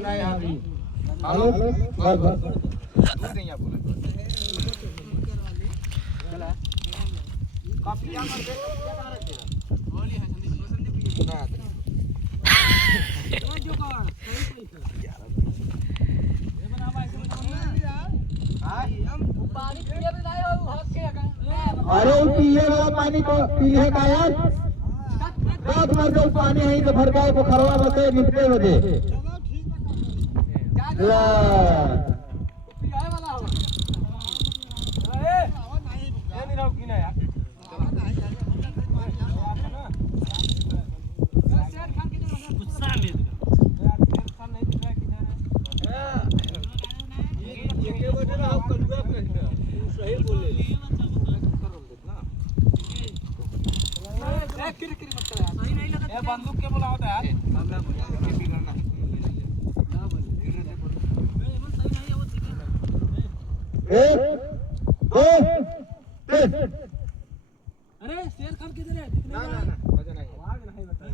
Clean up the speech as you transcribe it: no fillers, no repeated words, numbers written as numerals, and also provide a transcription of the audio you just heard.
सुना यहाँ भी हेलो बस बस दूर नहीं आप बोला काफी यहाँ पर देखो क्या कहाँ रखे हैं बोली है संदीप ना आते जो कौन ये बनावा ऐसे बनाना यार हां हम पानी पिए भी लाए हो हक के अरे पिए वाला पानी को पीले का यार रात भर जो पानी है तो भर का पोखरवा बसे निपटे बजे ला पिए वाला हो ए नहीं रहो की ना यार गुस्सा में यार शेर खान नहीं दिख रहा किधर है ये के बजे ना हम कलुआ अपने सही बोले किर मत कर यार सही नहीं लगा ये बंदूक के बोला होता है यार मामला के भी करना ना बोल धीरे से बोल मन सही नहीं है वो ठीक है अरे शेर खान किधर है ना ना वजह नहीं आवाज नहीं बता